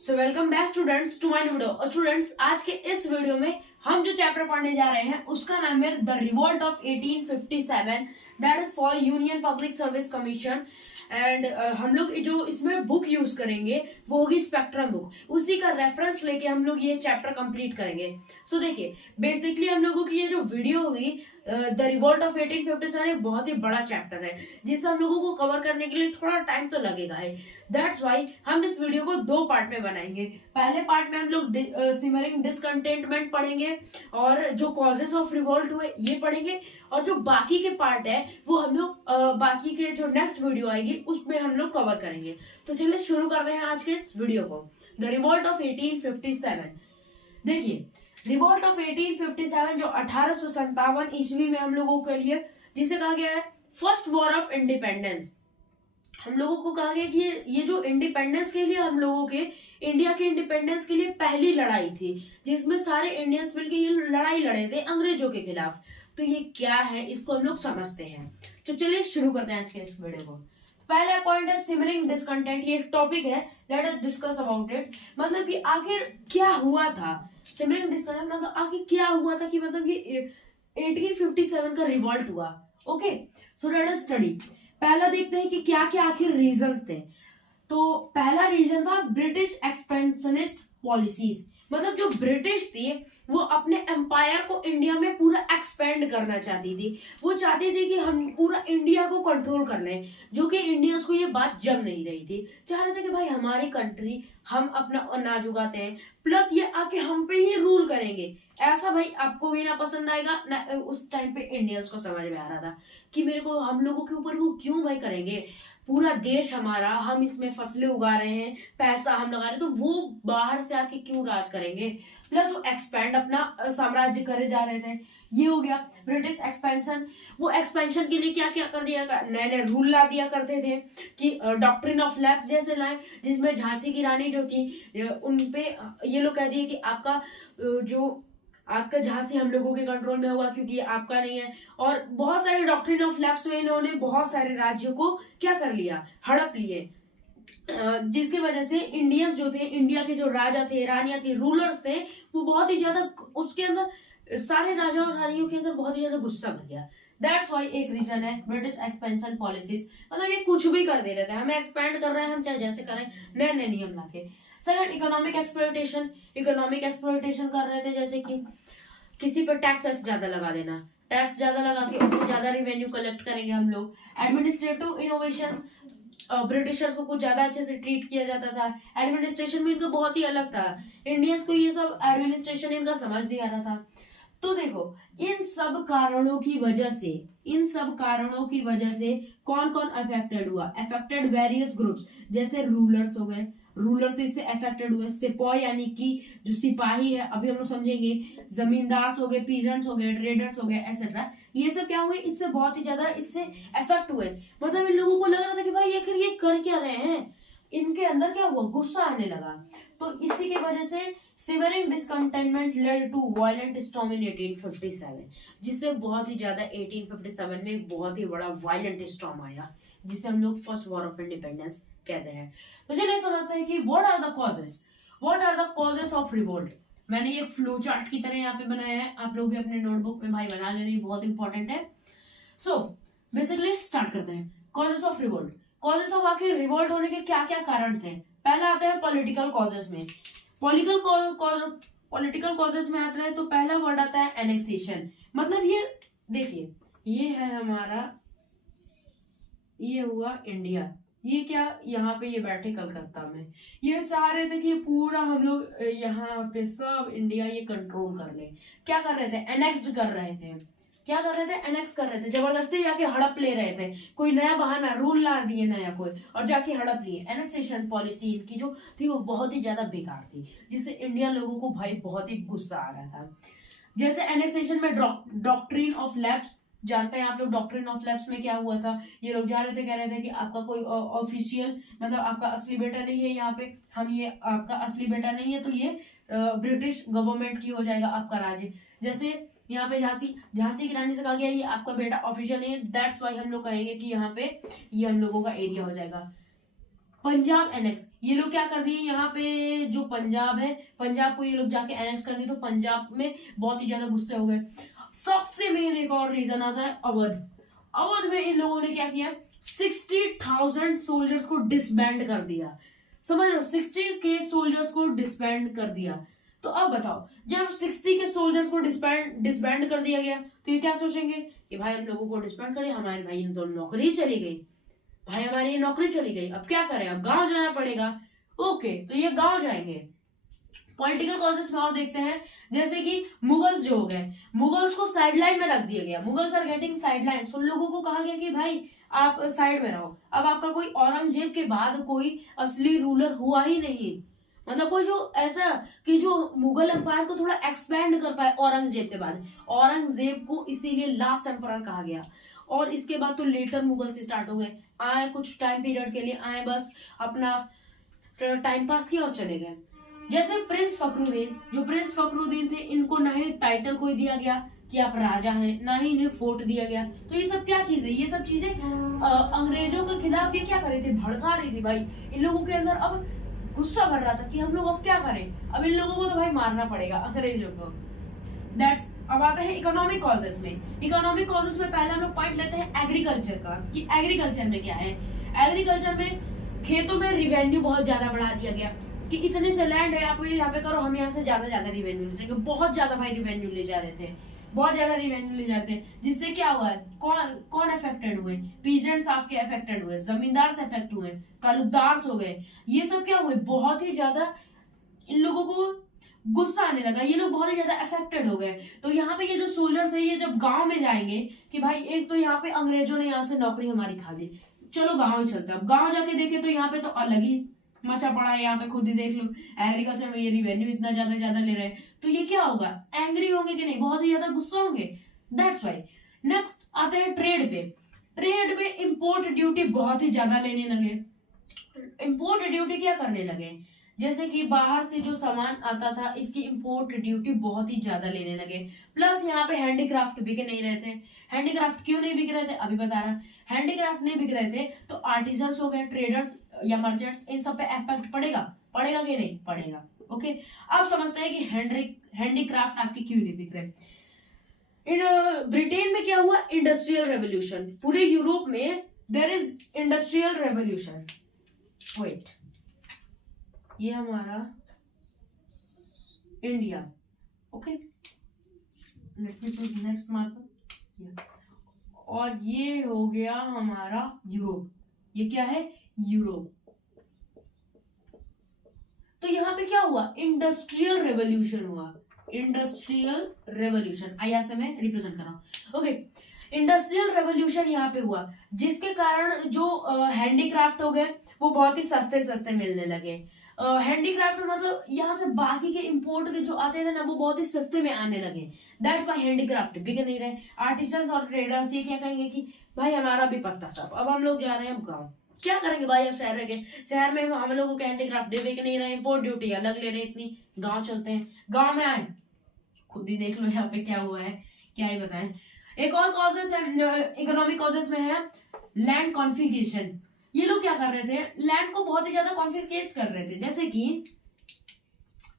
So welcome back students to my video. Students, आज के इस वीडियो में हम जो चैप्टर पढ़ने जा रहे हैं उसका नाम है the revolt of 1857, that is for union public service commission. And हम लोग जो इसमें बुक यूज करेंगे वो होगी स्पेक्ट्रम बुक। उसी का रेफरेंस लेके हम लोग ये चैप्टर कंप्लीट करेंगे। सो देखिए, बेसिकली हम लोगों की ये जो वीडियो होगी द रिवोल्ट ऑफ 1857 एक बहुत ही बड़ा चैप्टर है जिसे हम लोगों को कवर करने के लिए थोड़ा टाइम तो लगेगा है। दैट्स वाई हम इस वीडियो को दो पार्ट में बनाएंगे। पहले पार्ट में हम लोग सिमरिंग डिसकंटेंटमेंट पढ़ेंगे और जो कॉजेस ऑफ रिवोल्ट हुए ये पढ़ेंगे, और जो बाकी के पार्ट है वो हम लोग बाकी के जो नेक्स्ट वीडियो आएगी उसमें हम लोग कवर करेंगे। तो चलिए शुरू कर रहे हैं आज के इस वीडियो को। The revolt of 1857। देखिए, रिवोल्ट ऑफ 1857 जो 1857 ईस्वी में हम लोगों के लिए जिसे कहा गया है फर्स्ट वॉर ऑफ इंडिपेंडेंस। हम लोगों को कहा गया कि ये जो इंडिपेंडेंस के लिए हम लोगों के इंडिया के इंडिपेंडेंस के लिए पहली लड़ाई थी जिसमें सारे इंडियंस मिलकर ये लड़ाई लड़े थे अंग्रेजों के खिलाफ। तो ये क्या है इसको हम लोग समझते हैं। तो चलिए शुरू करते हैं आज के इस वीडियो को। पहला पॉइंट है सिमरिंग डिसकंटेंट। ये एक टॉपिक है, let us discuss about it. मतलब कि आखिर क्या हुआ था सिमरिंग डिसकंटेंट, मतलब आखिर क्या हुआ था कि मतलब ये 1857 का रिवॉल्ट हुआ। Okay, so let us study. पहला देखते हैं कि क्या क्या आखिर रीजंस थे। तो पहला रीजन था ब्रिटिश एक्सपेंशनिस्ट पॉलिसीज। मतलब जो ब्रिटिश थी वो अपने एम्पायर को इंडिया में पूरा एक्सपेंड करना चाहती थी। वो चाहती थी कि हम पूरा इंडिया को कंट्रोल कर लें, जो कि इंडियंस को ये बात जम नहीं रही थी। चाह रहे थे कि भाई हमारी कंट्री, हम अपना अनाज उगाते हैं, प्लस ये आके हम पे ही रूल करेंगे। ऐसा भाई आपको भी ना पसंद आएगा ना। उस टाइम पे इंडियंस को समझ में आ रहा था कि मेरे को हम लोगों के ऊपर वो क्यों भाई करेंगे, पूरा देश हमारा, हम इसमें फसलें उगा रहे हैं, पैसा हम लगा रहे हैं, तो वो बाहर से आके क्यों राज करेंगे। प्लस वो एक्सपेंड अपना साम्राज्य करे जा रहे थे। ये हो गया ब्रिटिश एक्सपेंशन। वो एक्सपेंशन के लिए क्या क्या कर दिया, नए नए रूल ला दिया करते थे कि डॉक्ट्रिन ऑफ लैप्स जैसे लाए, जिसमें झांसी की रानी जो थी उनपे ये लोग कह दिए कि आपका झांसी हम लोगों के कंट्रोल में होगा क्योंकि ये आपका नहीं है। और बहुत सारे डॉक्ट्रिन ऑफ लैप्स में इन्होंने बहुत सारे राज्यों को क्या कर लिया, हड़प लिए, जिसकी वजह से इंडियंस जो थे, इंडिया के जो राजा थे, रानियां थी, रूलर्स थे, वो बहुत ही ज्यादा उसके अंदर सारे राजा और रानियों के अंदर बहुत ही ज्यादा गुस्सा भर गया। दैट्स वाई एक रीजन है ब्रिटिश एक्सपेंशन पॉलिसीज। मतलब ये कुछ भी कर दे रहे थे, हमें एक्सपेंड कर रहे हैं, हम चाहे जैसे करें, नए नए नियम लाके। Second, economic exploitation. Economic exploitation कर रहे थे, जैसे कि किसी पर टैक्स ज्यादा लगा देना, टैक्स ज्यादा लगा के उनसे ज्यादा रेवेन्यू कलेक्ट करेंगे हम लोग। एडमिनिस्ट्रेटिव इनोवेशंस, ब्रिटिशर्स को कुछ ज्यादा अच्छे से ट्रीट किया जाता था। एडमिनिस्ट्रेशन भी इनका बहुत ही अलग था, इंडियंस को ये सब एडमिनिस्ट्रेशन इनका समझ नहीं आ रहा था। तो देखो, इन सब कारणों की वजह से कौन कौन अफेक्टेड हुआ, अफेक्टेड वेरियस ग्रुप्स, जैसे रूलर्स हो गए, रूलर्स इससे अफेक्टेड हुए। सिपाही यानी कि जो सिपाही है, अभी हम लोग समझेंगे, जमींदार हो गए, पीजेंट्स हो गए, ट्रेडर्स हो गए, एक्सेट्रा, ये सब क्या हुए, इससे बहुत ही ज्यादा इससे अफेक्ट हुए। मतलब इन लोगों को लग रहा था कि भाई आखिर ये कर क्या रहे हैं, इनके अंदर क्या हुआ, गुस्सा आने लगा। तो इसी की वजह से simmering discontentment led to violent storm in 1857, जिससे बहुत ही ज्यादा 1857 में एक बहुत ही बड़ा वायलेंट स्टॉर्म आया जिसे हम लोग फर्स्ट वॉर ऑफ इंडिपेंडेंस कहते हैं। तो चलिए समझते हैं कि what are the causes of revolt. मैंने ये फ्लो चार्ट की तरह यहाँ पे बनाया है, आप लोग भी अपने नोटबुक में भाई बना लेना, बहुत इंपॉर्टेंट है। सो बेसिकली स्टार्ट करते हैं। Causes of revolt. Causes of आखिर रिवोल्ट होने के क्या क्या कारण थे। पहला आता है पॉलिटिकल कॉजेस में। पॉलिटिकल कॉजेस में आता है तो पहला वर्ड आता है एनेक्सेशन। मतलब ये देखिए, ये है हमारा, ये हुआ इंडिया, ये क्या, यहाँ पे ये बैठे कलकत्ता में, ये चाह रहे थे कि पूरा हम लोग यहाँ पे सब इंडिया ये कंट्रोल कर ले। क्या कर रहे थे, एनेक्स्ड कर रहे थे। क्या कर रहे थे, एनेक्स कर रहे थे, जबरदस्ती जाके हड़प ले रहे थे। कोई नया बहाना, रूल ला दिए नया कोई, और जाके हड़प लिए। एनेक्सेशन पॉलिसी इनकी जो थी वो बहुत ही ज्यादा बेकार थी, जिससे इंडिया लोगों को भाई बहुत ही गुस्सा आ रहा था। जैसे एनेक्सेशन में डॉक्ट्रिन ऑफ लैप्स, जानते हैं आप लोग डॉक्ट्रिन ऑफ लैप्स में क्या हुआ था। ये लोग जा रहे थे, कह रहे थे कि आपका कोई ऑफिशियल, मतलब आपका असली बेटा नहीं है यहाँ पे, हम ये आपका असली बेटा नहीं है, तो ये ब्रिटिश गवर्नमेंट की हो जाएगा आपका राज्य। जैसे यहाँ पे झांसी की रानी से कहा गया ये आपका बेटा ऑफिशियल नहीं है, दैट्स वाई हम लोग कहेंगे कि यहाँ पे ये हम लोगों का एरिया हो जाएगा। पंजाब एनेक्स, ये लोग क्या कर दिए, यहाँ पे जो पंजाब है, पंजाब को ये लोग जाके एनेक्स कर दिए, तो पंजाब में बहुत ही ज्यादा गुस्से हो गए। सबसे मेन एक और रीजन आता है अवध। अवध में इन लोगों ने क्या किया, 60,000 सोल्जर्स को डिसबैंड कर दिया। समझ लो, 60 के सोल्जर्स को डिसबैंड कर दिया। तो अब बताओ, जब 60 के सोल्जर्स को डिसबैंड कर दिया गया, तो ये क्या सोचेंगे कि भाई हम लोगों को डिसबैंड करें, हमारे भाई तो नौकरी चली गई, भाई हमारी नौकरी चली गई, अब क्या करें, अब गांव जाना पड़ेगा। ओके, तो ये गांव जाएंगे। पॉलिटिकल कॉजेस में और देखते हैं, जैसे कि मुगल्स जो हो गए, मुगल्स को साइडलाइन में रख दिया गया, मुगल्स आर गेटिंग साइडलाइन। उन लोगों को कहा गया कि भाई आप साइड में रहो। अब आपका कोई औरंगजेब के बाद कोई असली रूलर हुआ ही नहीं, मतलब कोई जो ऐसा कि जो मुगल एम्पायर को थोड़ा एक्सपैंड कर पाए औरंगजेब के बाद। औरंगजेब को इसीलिए लास्ट एम्पायर कहा गया। और इसके बाद तो लेटर मुगल से स्टार्ट हो गए, आए कुछ टाइम पीरियड के लिए आए, बस अपना टाइम पास किया और चले गए। जैसे प्रिंस फखरुद्दीन, जो प्रिंस फखरुद्दीन थे, इनको ना ही टाइटल कोई दिया गया कि आप राजा हैं, ना ही इन्हें फोर्ट दिया गया। तो ये सब क्या चीजें, ये सब चीजें अंग्रेजों के खिलाफ ये क्या कर रही थी, भड़का रही थी। भाई इन लोगों के अंदर अब गुस्सा भर रहा था कि हम लोग अब क्या करें, अब इन लोगों को तो भाई मारना पड़ेगा अंग्रेजों को। दैट्स। अब आते हैं इकोनॉमिक कॉजेस में। इकोनॉमिक कॉजेस में पहला हम लोग पॉइंट लेते हैं एग्रीकल्चर का, कि एग्रीकल्चर में क्या है। एग्रीकल्चर में खेतों में रिवेन्यू बहुत ज्यादा बढ़ा दिया गया कि इतने से लैंड है, आप यहाँ पे करो, हम यहाँ से ज्यादा रिवेन्यू ले जाएंगे। बहुत ज्यादा भाई रिवेन्यू ले जा रहे थे, बहुत ज्यादा रिवेन्यू ले जाते हैं, जिससे क्या हुआ, कौन अफेक्टेड हुए, पीजेंट्स आपके अफेक्टेड हुए, जमींदार से अफेक्ट हुए, तालुकदार हो गए, ये सब क्या हुए, बहुत ही ज्यादा इन लोगों को गुस्सा आने लगा, ये लोग बहुत ही ज्यादा अफेक्टेड हो गए। तो यहाँ पे ये जो सोल्जर्स है, ये जब गांव में जाएंगे कि भाई एक तो यहाँ पे अंग्रेजों ने यहाँ से नौकरी हमारी खा ली, चलो गांव ही चलते हैं। अब गांव जाके देखे तो यहाँ पे तो अलग ही मचा पड़ा है, यहाँ पे खुद ही देख लो, एग्रीकल्चर में ये रिवेन्यू इतना ज्यादा ले रहे हैं, तो ये क्या होगा, एंग्री होंगे कि नहीं, बहुत ही ज्यादा गुस्सा होंगे। That's why. नेक्स्ट आते हैं ट्रेड पे। ट्रेड पे इंपोर्ट ड्यूटी बहुत ही ज्यादा लेने लगे। इंपोर्ट ड्यूटी क्या करने लगे, जैसे कि बाहर से जो सामान आता था, इसकी इंपोर्ट ड्यूटी बहुत ही ज्यादा लेने लगे। प्लस यहाँ पे हैंडीक्राफ्ट बिक नहीं रहे थे। हैंडीक्राफ्ट क्यों नहीं बिक रहे थे, अभी बता रहा। हैंडीक्राफ्ट नहीं बिक रहे थे तो आर्टिजन्स हो गए, ट्रेडर्स या मर्चेंट्स, इन सब पे इफेक्ट पड़ेगा कि नहीं पड़ेगा। ओके, अब समझते हैं कि हैंडीक्राफ्ट आपके क्यों नहीं बिक रहे। इन ब्रिटेन में क्या हुआ, इंडस्ट्रियल रेवोल्यूशन। पूरे यूरोप में there is industrial revolution. Wait, ये हमारा India. Okay, let me choose next marker. और ये हो गया हमारा यूरोप। ये क्या है, यूरोप। तो यहाँ पे क्या हुआ, इंडस्ट्रियल रेवोल्यूशन हुआ। इंडस्ट्रियल रेवोल्यूशन, आईआर से मैं रिप्रेजेंट कर रहा हूं। ओके, इंडस्ट्रियल रेवोल्यूशन यहाँ पे हुआ, जिसके कारण जो हैंडीक्राफ्ट हो गए वो बहुत ही सस्ते मिलने लगे। हैंडीक्राफ्ट में मतलब यहाँ से बाकी के इंपोर्ट के जो आते थे ना, वो बहुत ही सस्ते में आने लगे। दैट्स व्हाई हैंडीक्राफ्ट बिक नहीं रहे। आर्टिसंस और ट्रेडर्स ये क्या कहेंगे कि भाई हमारा भी पत्ता साफ, अब हम लोग जा रहे हैं अब गाँव, क्या करेंगे भाई, अब शहर में हम लोगों को हैंडीक्राफ्ट बिक नहीं रहे, इंपोर्ट ड्यूटी अलग ले रहे इतनी, गाँव चलते हैं। गाँव में आए, खुद ही देख लो यहाँ पे क्या हुआ है, क्या ही बताएं। एक और कॉजेस है इकोनॉमिक कॉजेस में है लैंड कॉन्फिगरेशन। ये लोग क्या कर रहे थे, लैंड को बहुत ही ज्यादा कॉन्फिगरेट कर रहे थे। जैसे कि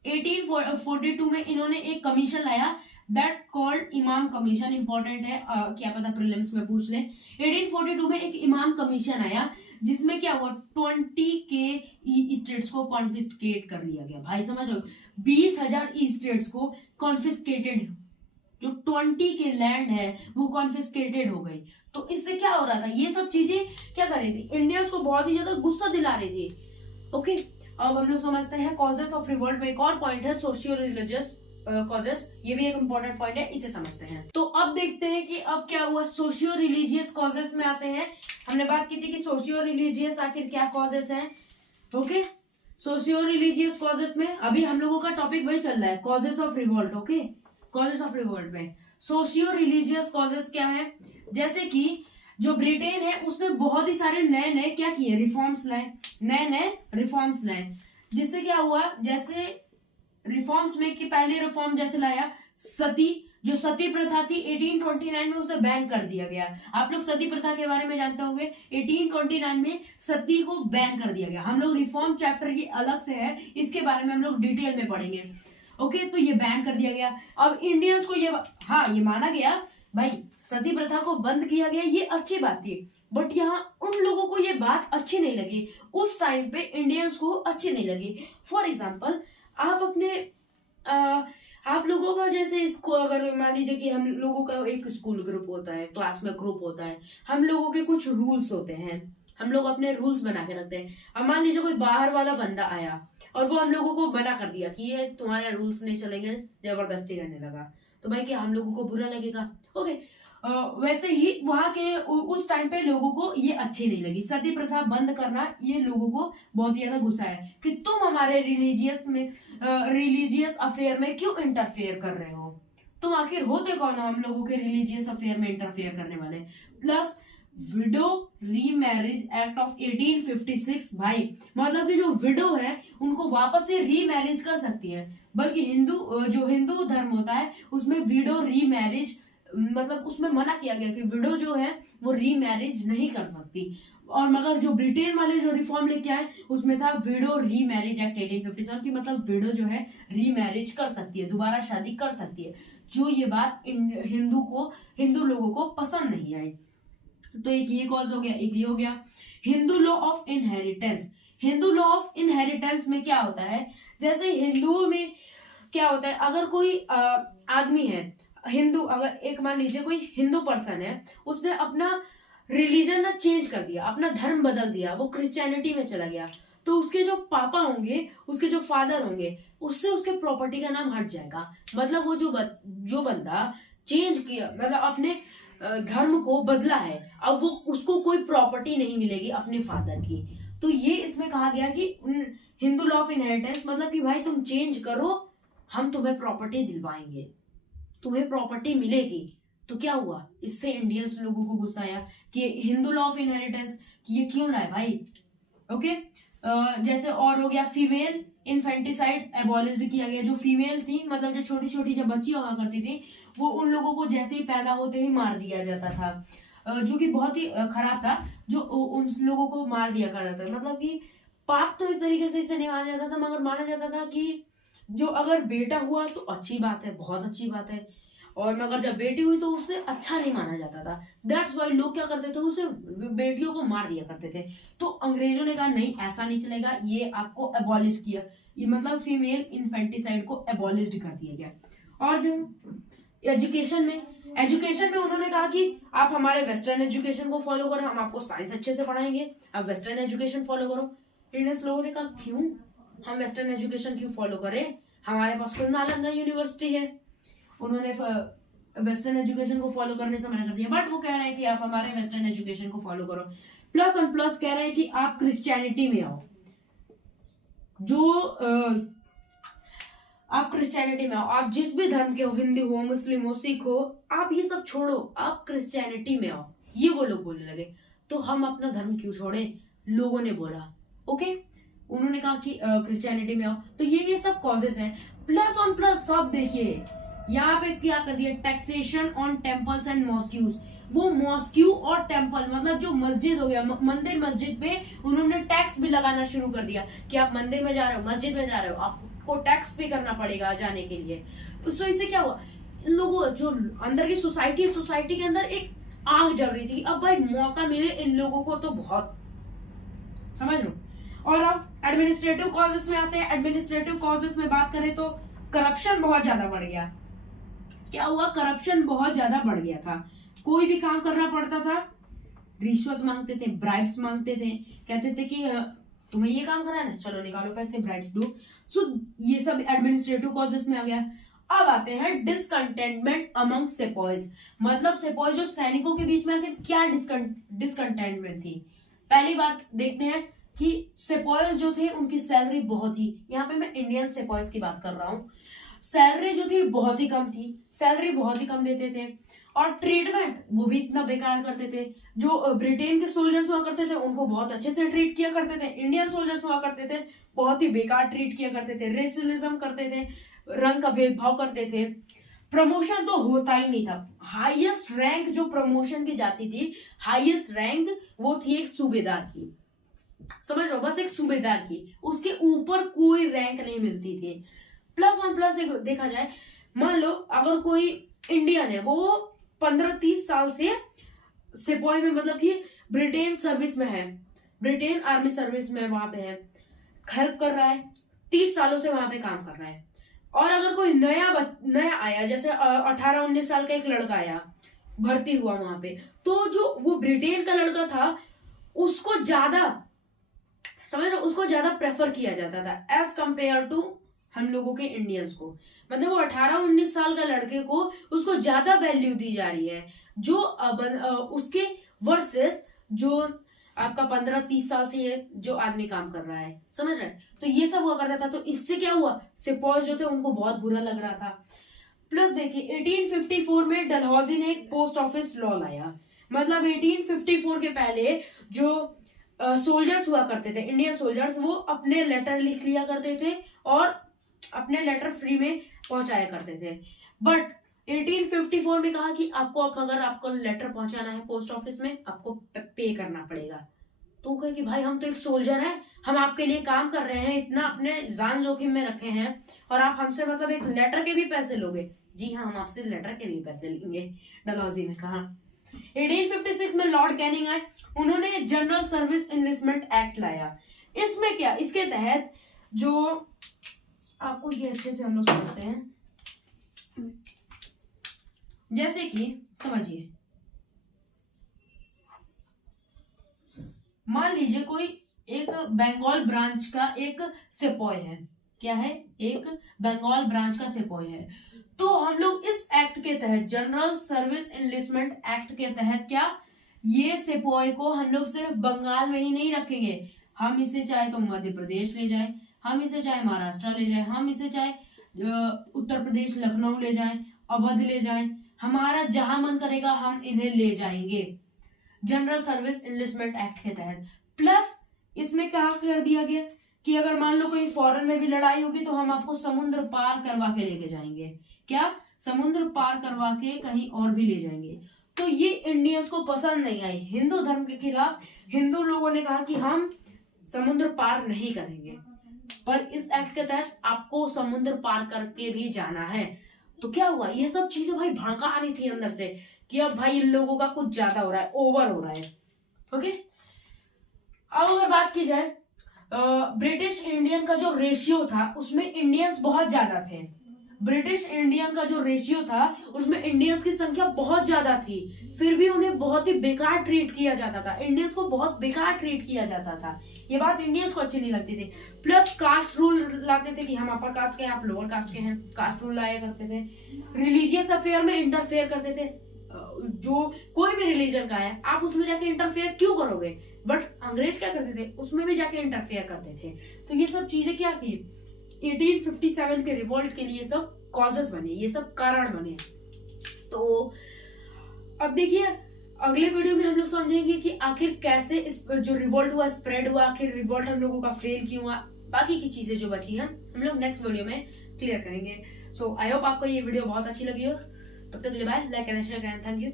1842 में इन्होंने एक कमीशन लाया, दैट कॉल्ड इमाम कमीशन। इंपॉर्टेंट है, क्या पता प्रीलिम्स में पूछ ले। 1842 में एक इमाम कमीशन आया, जिसमें क्या हुआ, 20 के स्टेट्स को कॉन्फिस्केट कर लिया गया। भाई समझ लो, 20,000 स्टेट्स को कॉन्फिस्केटेड, जो 20 के लैंड है वो कॉन्फिस्केटेड हो गई। तो इससे क्या हो रहा था, ये सब चीजें क्या कर रही थी, इंडियंस को बहुत ही ज्यादा गुस्सा दिला रही थी। ओके, अब हम लोग समझते हैं कॉजेस ऑफ रिवोल्ट में। एक और पॉइंट है सोशियो रिलीजियस कॉजेस, ये भी एक इंपॉर्टेंट पॉइंट है, इसे समझते हैं। तो अब देखते हैं कि अब क्या हुआ, सोशियो रिलीजियस कॉजेस में आते हैं। हमने बात की थी कि सोशियो रिलीजियस आखिर क्या कॉजेस हैं। ओके, सोशियो रिलीजियस कॉजेस में अभी हम लोगों का टॉपिक वही चल रहा है, causes of revolt. Okay, causes of revolt में सोशियो रिलीजियस कॉजेस क्या है, जैसे कि जो ब्रिटेन है उसने बहुत ही सारे नए क्या किए, रिफॉर्म्स लाए, नए रिफॉर्म्स लाए। जिससे क्या हुआ, जैसे रिफॉर्म्स में कि पहले रिफॉर्म जैसे लाया, सती जो सती प्रथा थी 1829 में उसे बैन कर दिया गया। आप लोग सती प्रथा के बारे में जानते होंगे, 1829 में सती को बैन कर दिया गया। हम लोग रिफॉर्म चैप्टर ये अलग से है, इसके बारे में हम लोग डिटेल में पढ़ेंगे। ओके, तो ये बैन कर दिया गया। अब इंडियंस को ये माना गया भाई सती प्रथा को बंद किया गया, ये अच्छी बात थी, बट यहाँ उन लोगों को ये बात अच्छी नहीं लगी, उस टाइम पे इंडियंस को अच्छी नहीं लगी। फॉर एग्जाम्पल आप लोगों का जैसे इसको अगर मान लीजिए कि हम लोगों का एक स्कूल ग्रुप होता है, क्लास में ग्रुप होता है, हम लोगों के कुछ रूल्स होते हैं, हम लोग अपने रूल्स बना के रखते हैं। अब मान लीजिए कोई बाहर वाला बंदा आया और वो हम लोगों को मना कर दिया कि ये तुम्हारे रूल्स नहीं चलेंगे, जबरदस्ती करने लगा, तो भाई क्या हम लोगों को बुरा लगेगा? ओके, वैसे ही वहां के उस टाइम पे लोगों को ये अच्छी नहीं लगी, सती प्रथा बंद करना ये लोगों को बहुत ज्यादा गुस्सा है कि तुम हमारे रिलीजियस अफेयर में क्यों इंटरफेयर कर रहे हो, तुम आखिर होते कौन हो हम लोगों के रिलीजियस अफेयर में इंटरफेयर करने वाले। Plus window remarriage act of 1856, भाई मतलब कि जो विडो है उनको वापस से रीमैरिज कर सकती है, बल्कि जो हिंदू धर्म होता है उसमें विडो रीमैरिज मतलब उसमें मना किया गया कि विडो जो है वो रीमैरिज नहीं कर सकती। और मगर जो ब्रिटेन वाले जो रिफॉर्म लेके आए उसमें था विडो रीमैरिज एक्ट 1857 की, मतलब विडो जो है रीमैरिज कर सकती है, दोबारा शादी कर सकती है। जो ये बात हिंदू लोगों को पसंद नहीं आई। तो एक ये कॉज हो गया, एक ये हो गया। Hindu law of inheritance, Hindu law of inheritance में क्या होता है, जैसे हिंदुओं में क्या होता है, अगर कोई आदमी है हिंदू, अगर एक मान लीजिए कोई हिंदू पर्सन है, उसने अपना रिलीजन ना चेंज कर दिया, अपना धर्म बदल दिया, वो क्रिश्चियनिटी में चला गया, तो उसके जो पापा होंगे, उसके जो फादर होंगे, उससे उसके प्रॉपर्टी का नाम हट जाएगा। मतलब वो जो बंदा चेंज किया, मतलब अपने धर्म को बदला है, अब वो उसको कोई प्रॉपर्टी नहीं मिलेगी अपने फादर की। तो ये इसमें कहा गया कि हिंदू लॉ ऑफ इनहेरिटेंस मतलब कि भाई तुम चेंज करो, हम तुम्हें प्रॉपर्टी दिलवाएंगे, तुम्हें प्रॉपर्टी मिलेगी। तो क्या हुआ, इससे इंडियंस लोगों को गुस्सा आया कि हिंदू लॉ ऑफ इनहेरिटेंस कि ये क्यों लाए भाई। ओके, जैसे और हो गया फीमेल इन्फेंटिसाइड एबॉलिश्ड किया गया। जो फीमेल थी मतलब जो छोटी छोटी जब बच्ची हुआ करती थी, वो उन लोगों को जैसे ही पैदा होते ही मार दिया जाता था, जो कि बहुत ही खराब था, जो उन लोगों को मार दिया करता था। मतलब कि पाप तो एक तरीके से इसे नहीं माना जाता था, मगर माना जाता था कि जो अगर बेटा हुआ तो अच्छी बात है, बहुत अच्छी बात है, और मगर जब बेटी हुई तो उसे अच्छा नहीं माना जाता था। दैट्स वाई लोग क्या करते थे, उसे बेटियों को मार दिया करते थे। तो अंग्रेजों ने कहा नहीं ऐसा नहीं चलेगा, ये आपको एबॉलिश किया, ये मतलब फीमेल इन्फेंटिसाइड को एबॉलिश कर दिया गया। और जो एजुकेशन में उन्होंने कहा कि आप हमारे वेस्टर्न एजुकेशन को फॉलो करो, हम आपको साइंस अच्छे से पढ़ाएंगे, आप वेस्टर्न एजुकेशन फॉलो करो। इंडियंस लोगों ने कहा क्यों हम वेस्टर्न एजुकेशन क्यों फॉलो करें, हमारे पास खुद नालंदा यूनिवर्सिटी है। उन्होंने वेस्टर्न एजुकेशन को फॉलो करने से मना कर दिया, बट वो कह रहे हैं कि आप हमारे वेस्टर्न एजुकेशन को फॉलो करो। प्लस और प्लस कह रहे हैं कि आप क्रिश्चियनिटी में आओ, आप क्रिश्चियनिटी में आओ, आप जिस भी धर्म के हो, हिंदू हो, मुस्लिम हो, सिख हो, आप ये सब छोड़ो, आप क्रिश्चियनिटी में आओ। ये वो लोग बोलने लगे। तो हम अपना धर्म क्यों छोड़े, लोगों ने बोला। ओके, उन्होंने कहा कि क्रिश्चियनिटी में आओ। तो ये सब कॉजेस हैं। प्लस ऑन प्लस सब देखिए यहाँ पे क्या कर दिया, टैक्सेशन ऑन टेम्पल्स एंड मॉस्क्यूज। वो मॉस्क्यू और टेम्पल मतलब जो मस्जिद हो गया, मंदिर मस्जिद पे उन्होंने टैक्स भी लगाना शुरू कर दिया कि आप मंदिर में जा रहे हो, मस्जिद में जा रहे हो, आपको टैक्स पे करना पड़ेगा जाने के लिए। तो इससे क्या हुआ, इन लोगों जो अंदर की सोसाइटी के अंदर एक आग जल रही थी। अब भाई मौका मिले इन लोगों को तो बहुत, समझ लो। और अब एडमिनिस्ट्रेटिव कॉजेस में आते हैं। एडमिनिस्ट्रेटिव कॉजेस में बात करें तो करप्शन बहुत ज्यादा बढ़ गया। क्या हुआ, करप्शन बहुत ज्यादा बढ़ गया था। कोई भी काम करना पड़ता था, रिश्वत मांगते थे, ब्राइब्स मांगते थे, कहते थे कि तुम्हें ये काम करना है, चलो निकालो पैसे, ब्राइब्स दो। सो ये सब एडमिनिस्ट्रेटिव कॉजेस में आ गया। अब आते हैं डिसकंटेंटमेंट अमंग सेपॉयज। मतलब सेपॉयज जो सैनिकों के बीच में आखिर क्या डिसकंटेंटमेंट थी। पहली बात देखते हैं कि सेपॉयज जो थे उनकी सैलरी बहुत ही, यहाँ पे मैं इंडियन सेपॉयज की बात कर रहा हूँ, सैलरी जो थी बहुत ही कम थी, सैलरी बहुत ही कम देते थे, और ट्रीटमेंट वो भी इतना बेकार करते थे। जो ब्रिटेन के सोल्जर्स हुआ करते थे उनको बहुत अच्छे से ट्रीट किया करते थे, इंडियन सोल्जर्स हुआ करते थे बहुत ही बेकार ट्रीट किया करते थे, रेसिज्म करते थे, रंग का भेदभाव करते थे। प्रमोशन तो होता ही नहीं था। हाईएस्ट रैंक जो प्रमोशन की जाती थी, हाईएस्ट रैंक वो थी एक सूबेदार की, समझ लो, बस एक सूबेदार की, उसके ऊपर कोई रैंक नहीं मिलती थी। प्लस वन प्लस एक देखा जाए, मान लो अगर कोई इंडियन है, वो 15-30 साल से सिपाही में, मतलब कि ब्रिटेन सर्विस में है, ब्रिटेन आर्मी सर्विस में वहां पे है, हेल्प कर रहा है, 30 सालों से वहां पे काम कर रहा है। और अगर कोई नया आया, जैसे 18-19 साल का एक लड़का आया, भर्ती हुआ वहां पे, तो जो वो ब्रिटेन का लड़का था उसको ज्यादा, समझ लो, उसको ज्यादा प्रेफर किया जाता था एज कंपेयर टू हम लोगों के इंडियंस को। मतलब वो 18-19 साल का लड़के को उसको ज्यादा वैल्यू दी जा रही है जो उसके वर्सेस जो आपका 15-30 साल से ये जो आदमी काम कर रहा है, समझ रहे हैं। तो ये सब हुआ करता था। तो इससे क्या हुआ, सिपाही जो थे उनको बहुत बुरा लग रहा था। प्लस देखिए 1854 में डलहौजी ने एक पोस्ट ऑफिस लॉ लाया। मतलब 1854 के पहले जो सोल्जर्स हुआ करते थे, इंडियन सोल्जर्स, वो अपने लेटर लिख लिया करते थे और अपने लेटर फ्री में पहुंचाया करते थे। बट 1854 में कहा कि आपको, अगर आपको लेटर पहुंचाना है पोस्ट ऑफिस में, आपको पे करना पड़ेगा। तो कहे कि भाई हम तो एक सोल्जर हैं, हम आपके लिए काम कर रहे हैं, इतना अपने जान जोखिम में रखे हैं, और आप हमसे मतलब एक लेटर के भी पैसे लोगे? जी हाँ, हम आपसे लेटर के भी पैसे लेंगे, डलहौजी ने कहा। 1856 में लॉर्ड कैनिंग आए, उन्होंने जनरल सर्विस इनलिस्टमेंट एक्ट लाया। इसमें क्या, इसके तहत जो आपको ये अच्छे से हम लोग समझते हैं, जैसे कि समझिए, मान लीजिए कोई एक बंगाल ब्रांच का एक सिपाही है, क्या है, एक बंगाल ब्रांच का सिपाही है। तो हम लोग इस एक्ट के तहत, जनरल सर्विस इनलिस्टमेंट एक्ट के तहत, क्या ये सिपाही को हम लोग सिर्फ बंगाल में ही नहीं रखेंगे, हम इसे चाहे तो मध्य प्रदेश ले जाएं, हम इसे चाहे महाराष्ट्र ले जाएं, हम इसे चाहे उत्तर प्रदेश लखनऊ ले जाएं, अवध ले जाएं, हमारा जहां मन करेगा हम इन्हें ले जाएंगे, जनरल सर्विस इनलिस्टमेंट एक्ट के तहत। प्लस इसमें क्या कर दिया गया कि अगर मान लो कोई फॉरेन में भी लड़ाई होगी तो हम आपको समुद्र पार करवा के लेके जाएंगे, क्या, समुद्र पार करवा के कहीं और भी ले जाएंगे। तो ये इंडियंस को पसंद नहीं आई। हिंदू धर्म के खिलाफ हिंदू लोगों ने कहा कि हम समुद्र पार नहीं करेंगे, पर इस एक्ट के तहत आपको समुद्र पार करके भी जाना है। तो क्या हुआ, ये सब चीजें भाई भड़का रही थी अंदर से कि अब भाई इन लोगों का कुछ ज्यादा हो रहा है, ओवर हो रहा है। ओके, अब अगर बात की जाए ब्रिटिश इंडियन का जो रेशियो था उसमें इंडियंस बहुत ज्यादा थे। ब्रिटिश इंडियन का जो रेशियो था उसमें इंडियंस की संख्या बहुत ज्यादा थी, फिर भी उन्हें बहुत ही बेकार ट्रीट किया जाता था, इंडियंस को बहुत बेकार ट्रीट किया जाता था। ये बात इंडियंस को अच्छी नहीं लगती थी। प्लस कास्ट रूल लाते थे कि हम अपर कास्ट के हैं, आप लोअर कास्ट के हैं, कास्ट रूल लाया करते थे। रिलीजियस अफेयर में इंटरफेयर करते थे, जो कोई भी रिलीजन का है आप उसमें जाके इंटरफेयर क्यों करोगे, बट अंग्रेज क्या करते थे, उसमें भी जाके इंटरफेयर करते थे। तो ये सब चीजें क्या थी, 1857 के रिवोल्ट के लिए सब कॉजेस बने, ये सब कारण बने। तो अब देखिए अगले वीडियो में हम लोग समझेंगे कि आखिर कैसे इस जो रिवोल्ट हुआ स्प्रेड हुआ, आखिर रिवोल्ट हम लोगों का फेल क्यों हुआ, बाकी की चीजें जो बची हैं हम लोग नेक्स्ट वीडियो में क्लियर करेंगे। सो आई होप आपको ये वीडियो बहुत अच्छी लगी हो। तब तक के लिए बाय, लाइक एंड शेयर करें, थैंक यू।